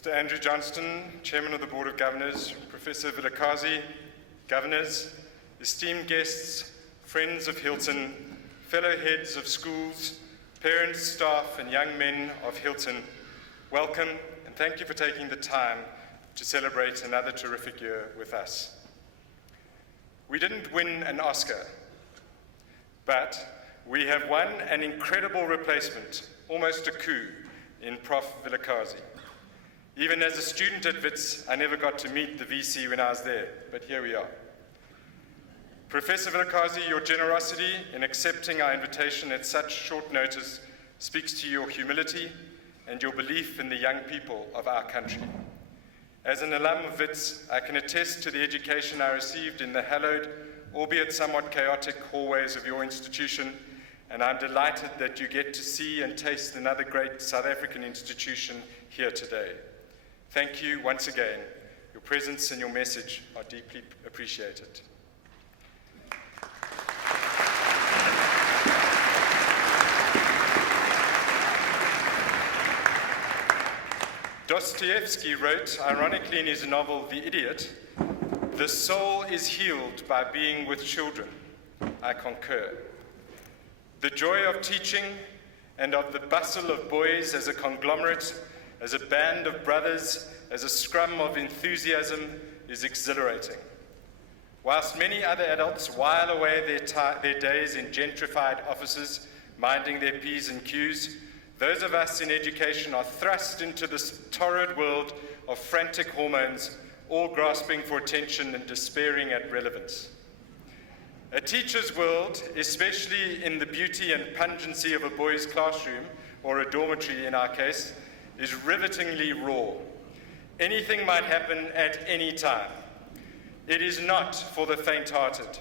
Mr. Andrew Johnston, Chairman of the Board of Governors, Professor Vilakazi, Governors, esteemed guests, friends of Hilton, fellow heads of schools, parents, staff, and young men of Hilton, welcome and thank you for taking the time to celebrate another terrific year with us. We didn't win an Oscar, but we have won an incredible replacement, almost a coup, in Prof. Vilakazi. Even as a student at WITS, I never got to meet the VC when I was there, but here we are. Professor Vilakazi, your generosity in accepting our invitation at such short notice speaks to your humility and your belief in the young people of our country. As an alum of WITS, I can attest to the education I received in the hallowed, albeit somewhat chaotic hallways of your institution, and I'm delighted that you get to see and taste another great South African institution here today. Thank you once again. Your presence and your message are deeply appreciated. Dostoevsky wrote, ironically in his novel The Idiot, "The soul is healed by being with children." I concur. The joy of teaching and of the bustle of boys as a conglomerate, as a band of brothers, as a scrum of enthusiasm is exhilarating. Whilst many other adults while away their days in gentrified offices, minding their P's and Q's, those of us in education are thrust into this torrid world of frantic hormones, all grasping for attention and despairing at relevance. A teacher's world, especially in the beauty and pungency of a boys' classroom, or a dormitory in our case, is rivetingly raw. Anything might happen at any time. It is not for the faint-hearted.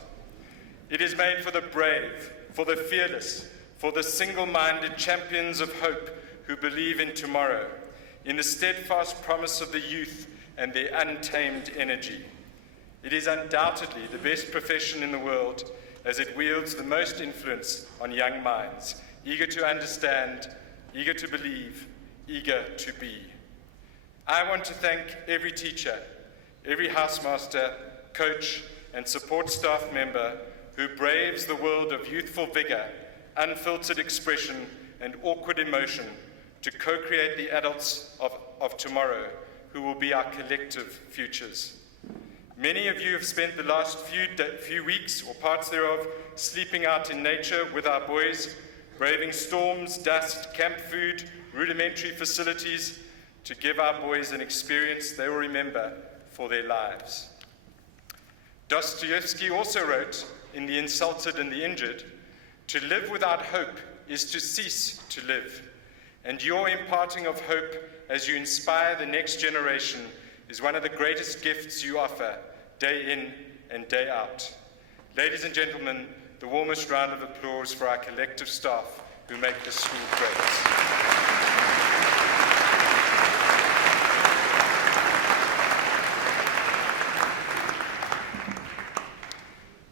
It is made for the brave, for the fearless, for the single-minded champions of hope who believe in tomorrow, in the steadfast promise of the youth and their untamed energy. It is undoubtedly the best profession in the world, as it wields the most influence on young minds, eager to understand, eager to believe, eager to be. I want to thank every teacher, every housemaster, coach, and support staff member who braves the world of youthful vigor, unfiltered expression, and awkward emotion to co-create the adults of tomorrow who will be our collective futures. Many of you have spent the last few weeks or parts thereof sleeping out in nature with our boys, braving storms, dust, camp food, rudimentary facilities to give our boys an experience they will remember for their lives. Dostoevsky also wrote in The Insulted and the Injured, "To live without hope is to cease to live, and your imparting of hope as you inspire the next generation is one of the greatest gifts you offer, day in and day out." Ladies and gentlemen, the warmest round of applause for our collective staff who make this school great.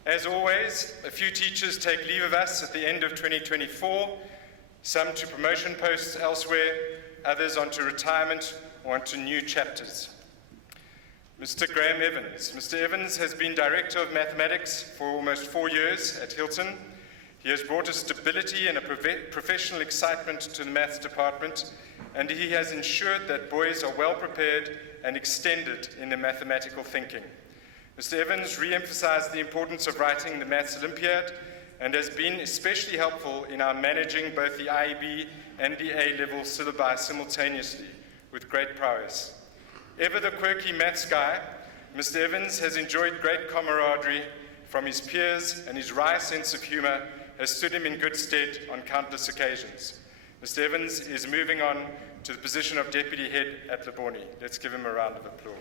As always, a few teachers take leave of us at the end of 2024, some to promotion posts elsewhere, others onto retirement or onto new chapters. Mr. Graham Evans. Mr. Evans has been Director of Mathematics for almost 4 years at Hilton. He has brought a stability and a professional excitement to the maths department, and he has ensured that boys are well prepared and extended in their mathematical thinking. Mr. Evans re-emphasized the importance of writing the Maths Olympiad and has been especially helpful in our managing both the IEB and the A-level syllabi simultaneously with great prowess. Ever the quirky maths guy, Mr. Evans has enjoyed great camaraderie from his peers, and his wry sense of humor has stood him in good stead on countless occasions. Mr. Evans is moving on to the position of Deputy Head at Labone. Let's give him a round of applause.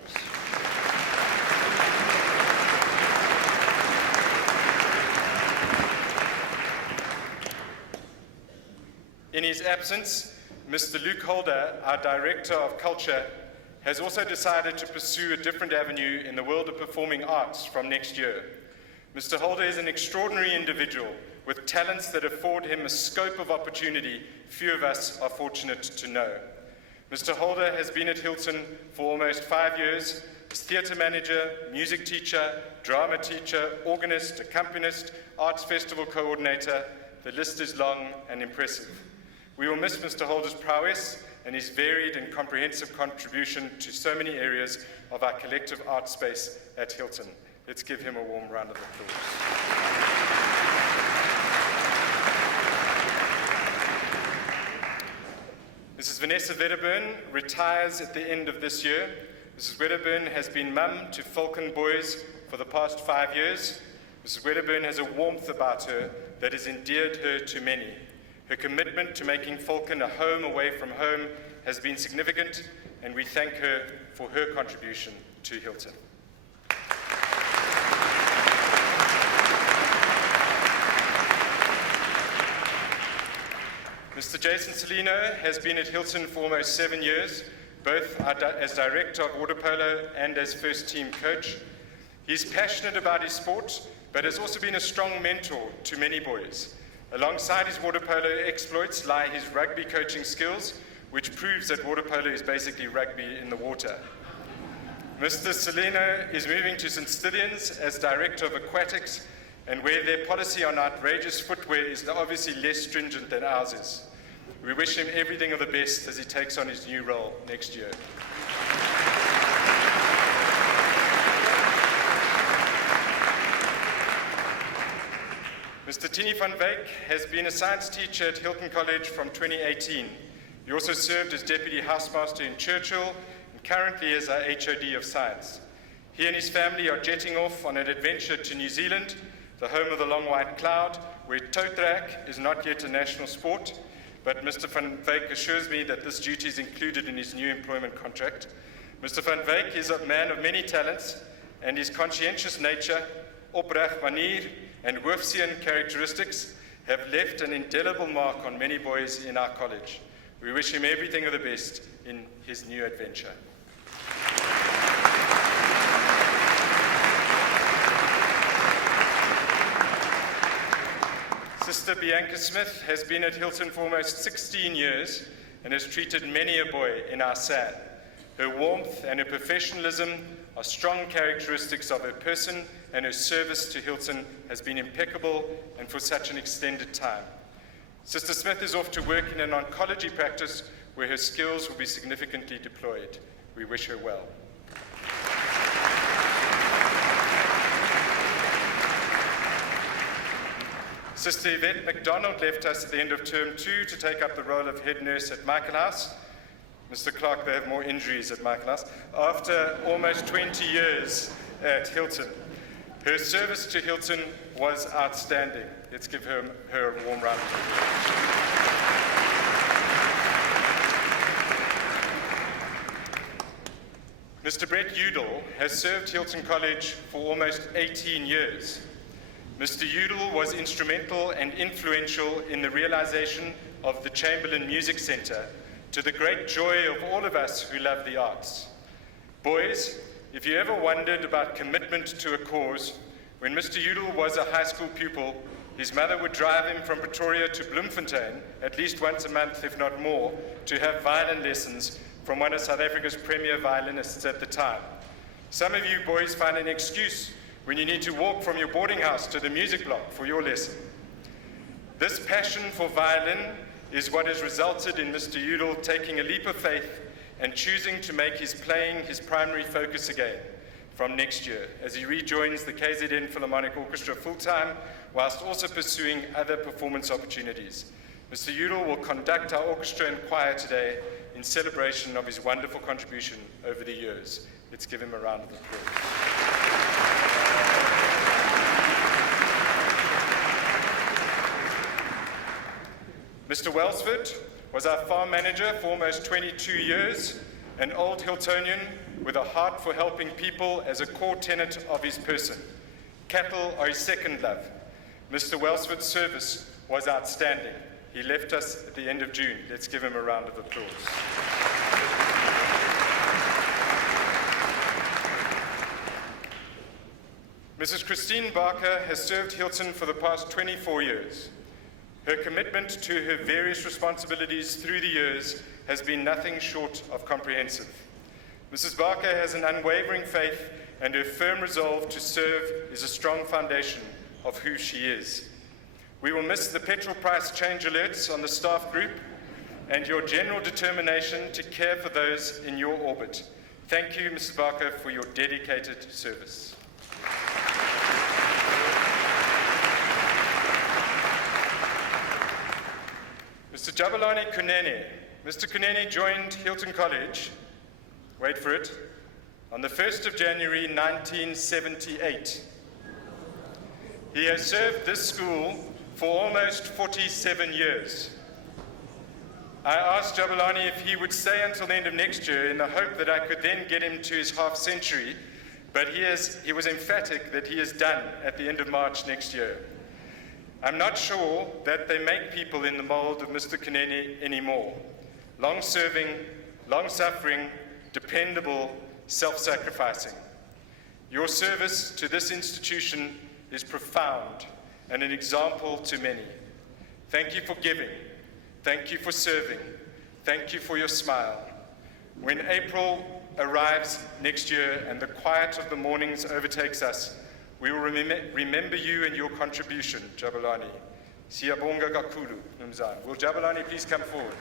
In his absence, Mr. Luke Holder, our Director of Culture, has also decided to pursue a different avenue in the world of performing arts from next year. Mr. Holder is an extraordinary individual with talents that afford him a scope of opportunity few of us are fortunate to know. Mr. Holder has been at Hilton for almost 5 years as theatre manager, music teacher, drama teacher, organist, accompanist, arts festival coordinator. The list is long and impressive. We will miss Mr. Holder's prowess and his varied and comprehensive contribution to so many areas of our collective art space at Hilton. Let's give him a warm round of applause. Mrs. Vanessa Wedderburn retires at the end of this year. Mrs. Wedderburn has been mum to Falcon boys for the past 5 years. Mrs. Wedderburn has a warmth about her that has endeared her to many. Her commitment to making Falcon a home away from home has been significant, and we thank her for her contribution to Hilton. Mr. Jason Celino has been at Hilton for almost 7 years, both as Director of Water Polo and as first team coach. He's passionate about his sport, but has also been a strong mentor to many boys. Alongside his water polo exploits lie his rugby coaching skills, which proves that water polo is basically rugby in the water. Mr. Celino is moving to St. Stithians as Director of Aquatics, and where their policy on outrageous footwear is obviously less stringent than ours is. We wish him everything of the best as he takes on his new role next year. Mr. Tini van Wyk has been a science teacher at Hilton College from 2018. He also served as Deputy Housemaster in Churchill and currently is our HOD of Science. He and his family are jetting off on an adventure to New Zealand, the home of the long white cloud, where toe track is not yet a national sport, but Mr. van Wyk assures me that this duty is included in his new employment contract. Mr. van Wyk is a man of many talents, and his conscientious nature, opreg manier, and Wolfsian characteristics have left an indelible mark on many boys in our college. We wish him everything of the best in his new adventure. Sister Bianca Smith has been at Hilton for almost 16 years and has treated many a boy in our SAN. Her warmth and her professionalism are strong characteristics of her person, and her service to Hilton has been impeccable and for such an extended time. Sister Smith is off to work in an oncology practice where her skills will be significantly deployed. We wish her well. Sister Yvette MacDonald left us at the end of term 2 to take up the role of head nurse at Michael House. Mr. Clark, they have more injuries at Michael House. After almost 20 years at Hilton, her service to Hilton was outstanding. Let's give her a warm round of applause. Mr. Brett Udall has served Hilton College for almost 18 years. Mr. Udall was instrumental and influential in the realization of the Chamberlain Music Centre, to the great joy of all of us who love the arts. Boys, if you ever wondered about commitment to a cause, when Mr. Udall was a high school pupil, his mother would drive him from Pretoria to Bloemfontein at least once a month, if not more, to have violin lessons from one of South Africa's premier violinists at the time. Some of you boys find an excuse when you need to walk from your boarding house to the music block for your lesson. This passion for violin is what has resulted in Mr. Udall taking a leap of faith and choosing to make his playing his primary focus again from next year, as he rejoins the KZN Philharmonic Orchestra full-time, whilst also pursuing other performance opportunities. Mr. Udall will conduct our orchestra and choir today in celebration of his wonderful contribution over the years. Let's give him a round of applause. Mr. Welsford was our farm manager for almost 22 years, an old Hiltonian with a heart for helping people as a core tenet of his person. Cattle are his second love. Mr. Welsford's service was outstanding. He left us at the end of June. Let's give him a round of applause. Mrs. Christine Barker has served Hilton for the past 24 years. Her commitment to her various responsibilities through the years has been nothing short of comprehensive. Mrs. Barker has an unwavering faith, and her firm resolve to serve is a strong foundation of who she is. We will miss the petrol price change alerts on the staff group and your general determination to care for those in your orbit. Thank you, Mrs. Barker, for your dedicated service. Mr. Jabulani Kunene. Mr. Kunene joined Hilton College, wait for it, on the 1st of January 1978. He has served this school for almost 47 years. I asked Jabulani if he would stay until the end of next year in the hope that I could then get him to his half century, but he was emphatic that he is done at the end of March next year. I'm not sure that they make people in the mold of Mr. Kunene anymore. Long-serving, long-suffering, dependable, self-sacrificing. Your service to this institution is profound and an example to many. Thank you for giving. Thank you for serving. Thank you for your smile. When April arrives next year and the quiet of the mornings overtakes us, we will remember you and your contribution, Jabulani. Siyabonga kakhulu, Mnumzane. Will Jabulani please come forward?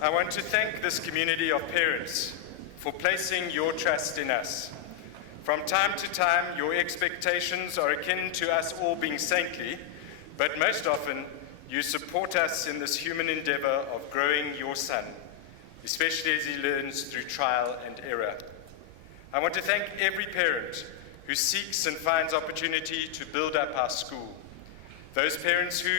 I want to thank this community of parents for placing your trust in us. From time to time, your expectations are akin to us all being saintly, but most often, you support us in this human endeavor of growing your son, especially as he learns through trial and error. I want to thank every parent who seeks and finds opportunity to build up our school. Those parents who,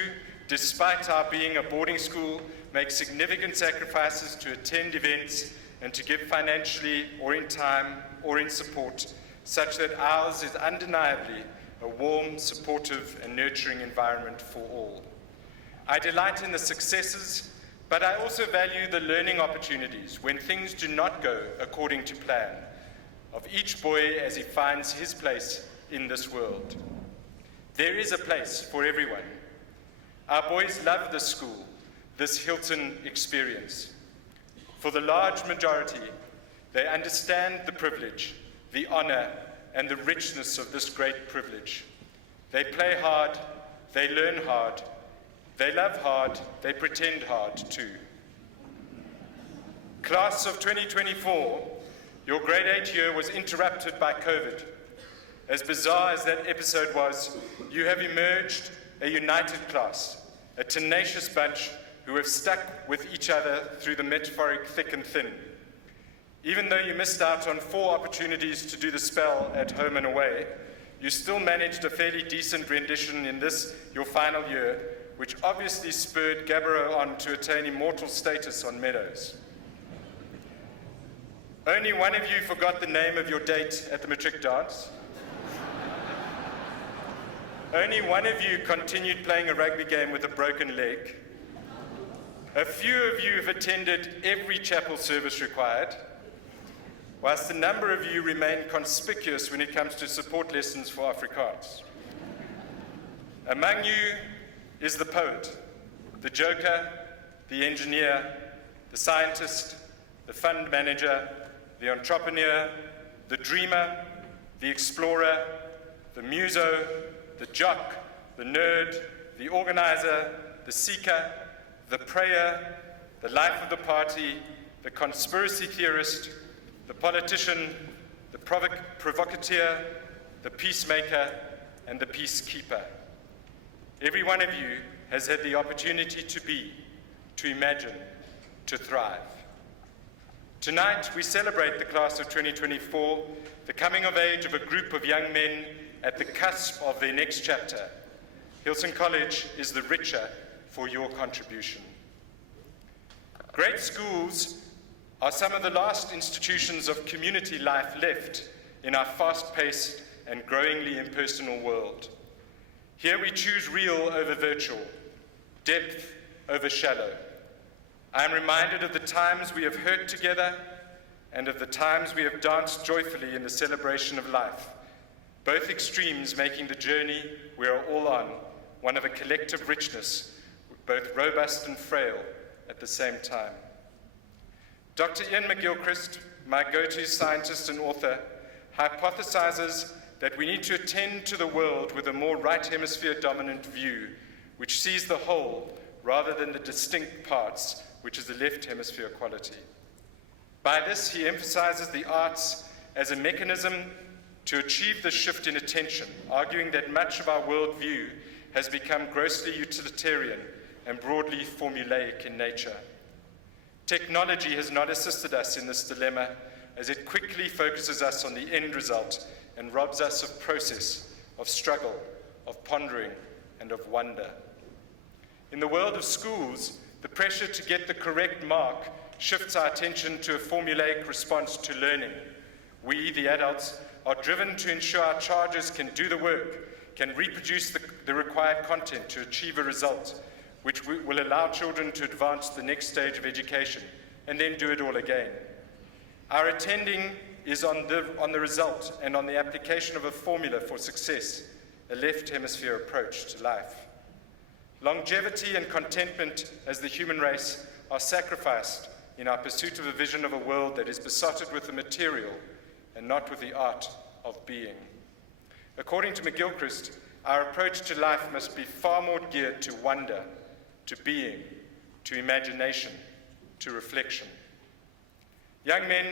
despite our being a boarding school, make significant sacrifices to attend events and to give financially or in time or in support, such that ours is undeniably a warm, supportive, and nurturing environment for all. I delight in the successes, but I also value the learning opportunities when things do not go according to plan, of each boy as he finds his place in this world. There is a place for everyone. Our boys love this school, this Hilton experience. For the large majority, they understand the privilege, the honor, and the richness of this great privilege. They play hard, they learn hard, they love hard, they pretend hard too. Class of 2024, your grade 8 year was interrupted by COVID. As bizarre as that episode was, you have emerged a united class, a tenacious bunch who have stuck with each other through the metaphoric thick and thin. Even though you missed out on 4 opportunities to do the spell at home and away, you still managed a fairly decent rendition in this, your final year, which obviously spurred Gabbro on to attain immortal status on Meadows. Only one of you forgot the name of your date at the matric dance. Only one of you continued playing a rugby game with a broken leg. A few of you have attended every chapel service required, whilst a number of you remain conspicuous when it comes to support lessons for Afrikaans. Among you is the poet, the joker, the engineer, the scientist, the fund manager, the entrepreneur, the dreamer, the explorer, the muso, the jock, the nerd, the organizer, the seeker, the prayer, the life of the party, the conspiracy theorist, the politician, the provocateur, the peacemaker, and the peacekeeper. Every one of you has had the opportunity to be, to imagine, to thrive. Tonight, we celebrate the class of 2024, the coming of age of a group of young men at the cusp of their next chapter. Hilton College is the richer for your contribution. Great schools are some of the last institutions of community life left in our fast-paced and growingly impersonal world. Here we choose real over virtual, depth over shallow. I am reminded of the times we have hurt together and of the times we have danced joyfully in the celebration of life, both extremes making the journey we are all on one of a collective richness, both robust and frail at the same time. Dr. Ian McGilchrist, my go-to scientist and author, hypothesizes that we need to attend to the world with a more right hemisphere dominant view, which sees the whole rather than the distinct parts, which is the left hemisphere quality. By this, he emphasizes the arts as a mechanism to achieve this shift in attention, arguing that much of our worldview has become grossly utilitarian and broadly formulaic in nature. Technology has not assisted us in this dilemma, as it quickly focuses us on the end result and robs us of process, of struggle, of pondering, and of wonder. In the world of schools, the pressure to get the correct mark shifts our attention to a formulaic response to learning. We, the adults, are driven to ensure our charges can do the work, can reproduce the required content to achieve a result, which will allow children to advance to the next stage of education, and then do it all again. Our attending is on the result and on the application of a formula for success, a left hemisphere approach to life. Longevity and contentment as the human race are sacrificed in our pursuit of a vision of a world that is besotted with the material and not with the art of being. According to McGilchrist, our approach to life must be far more geared to wonder, to being, to imagination, to reflection. Young men,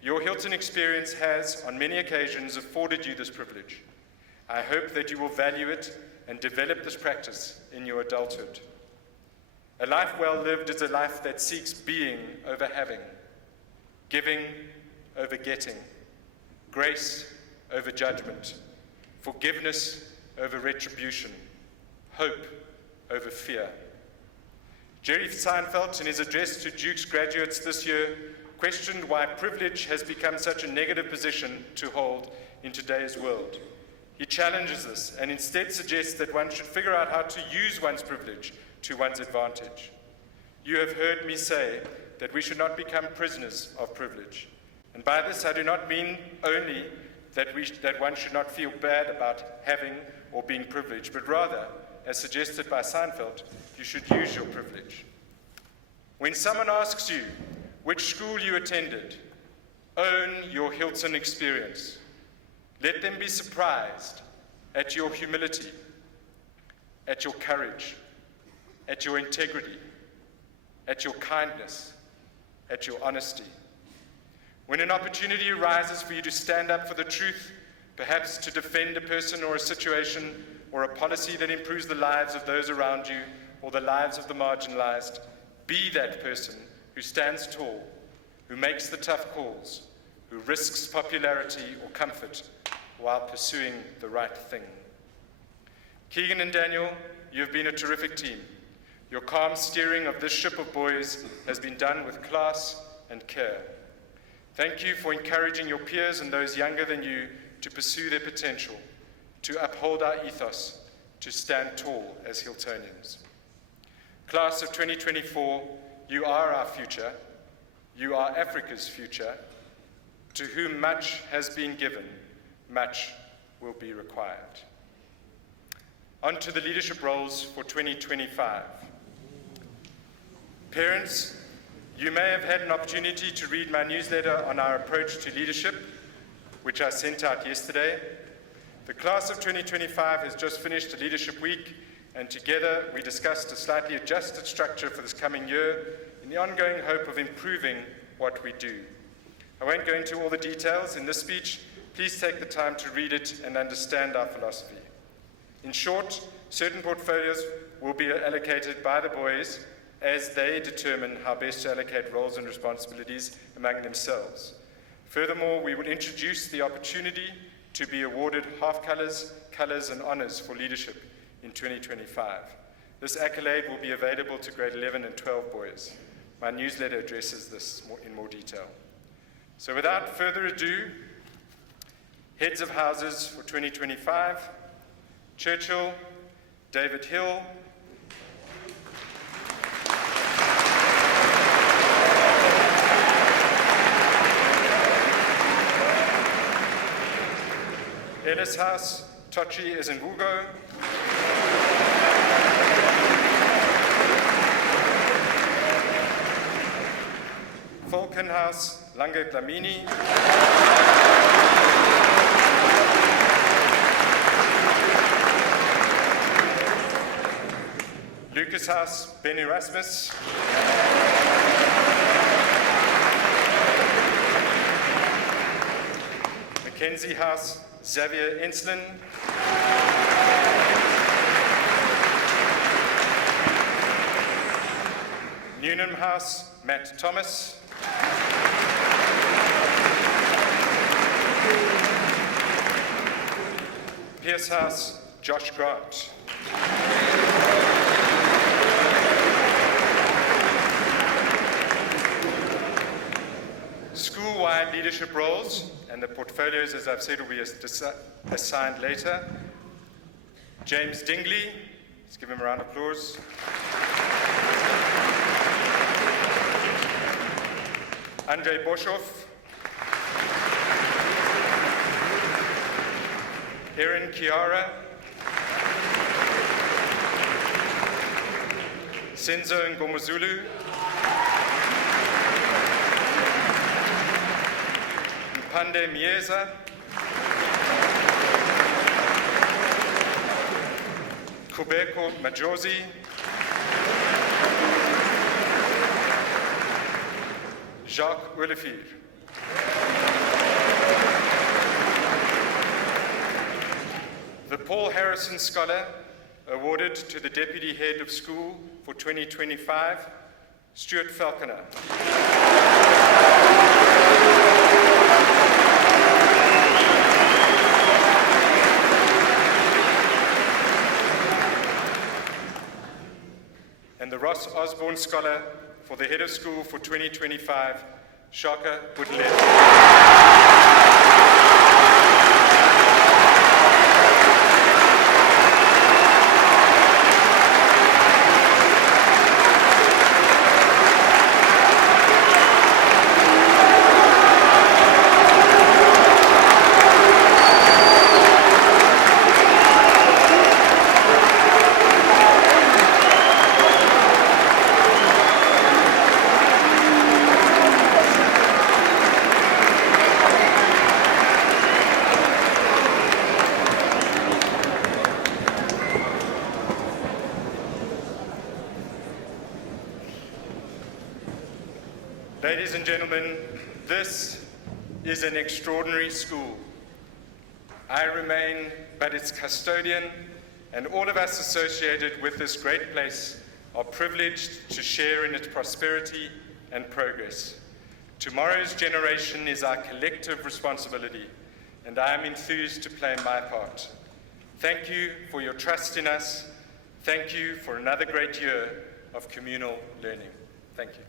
your Hilton experience has, on many occasions, afforded you this privilege. I hope that you will value it and develop this practice in your adulthood. A life well lived is a life that seeks being over having, giving over getting, grace over judgment, forgiveness over retribution, hope over fear. Jerry Seinfeld, in his address to Duke's graduates this year, questioned why privilege has become such a negative position to hold in today's world. He challenges this and instead suggests that one should figure out how to use one's privilege to one's advantage. You have heard me say that we should not become prisoners of privilege. And by this I do not mean only that one should not feel bad about having or being privileged, but rather, as suggested by Seinfeld, you should use your privilege. When someone asks you which school you attended, own your Hilton experience. Let them be surprised at your humility, at your courage, at your integrity, at your kindness, at your honesty. When an opportunity arises for you to stand up for the truth, perhaps to defend a person or a situation or a policy that improves the lives of those around you or the lives of the marginalized, be that person who stands tall, who makes the tough calls, who risks popularity or comfort while pursuing the right thing. Keegan and Daniel, you have been a terrific team. Your calm steering of this ship of boys has been done with class and care. Thank you for encouraging your peers and those younger than you to pursue their potential, to uphold our ethos, to stand tall as Hiltonians. Class of 2024, you are our future. You are Africa's future. To whom much has been given, much will be required. On to the leadership roles for 2025. Parents, you may have had an opportunity to read my newsletter on our approach to leadership, which I sent out yesterday. The class of 2025 has just finished a leadership week, and together we discussed a slightly adjusted structure for this coming year in the ongoing hope of improving what we do. I won't go into all the details in this speech. Please take the time to read it and understand our philosophy. In short, certain portfolios will be allocated by the boys as they determine how best to allocate roles and responsibilities among themselves. Furthermore, we will introduce the opportunity to be awarded half colours, colours and honours for leadership in 2025. This accolade will be available to grade 11 and 12 boys. My newsletter addresses this in more detail. So without further ado, heads of houses for 2025, Churchill, David Hill, Ellis House, Tochi Ezenbugo, Falcon House, Langa Dlamini, Lucas House, Ben Erasmus, Mackenzie House, Xavier Enslin, Newnham House, Matt Thomas, Pierce House, Josh Grant. School-wide leadership roles, and the portfolios, as I've said, will be assigned later. James Dingley, let's give him a round of applause. Andrei Boshoff, Erin Chiara, Senzo Ngomozulu, Mpande Mieza, Kubeko Majosi, Jacques Olivier. The Paul Harrison Scholar, awarded to the Deputy Head of School for 2025, Stuart Falconer. And the Ross Osborne Scholar for the Head of School for 2025, Shaka Woodley. Ladies and gentlemen, this is an extraordinary school. I remain but its custodian, and all of us associated with this great place are privileged to share in its prosperity and progress. Tomorrow's generation is our collective responsibility, and I am enthused to play my part. Thank you for your trust in us. Thank you for another great year of communal learning. Thank you.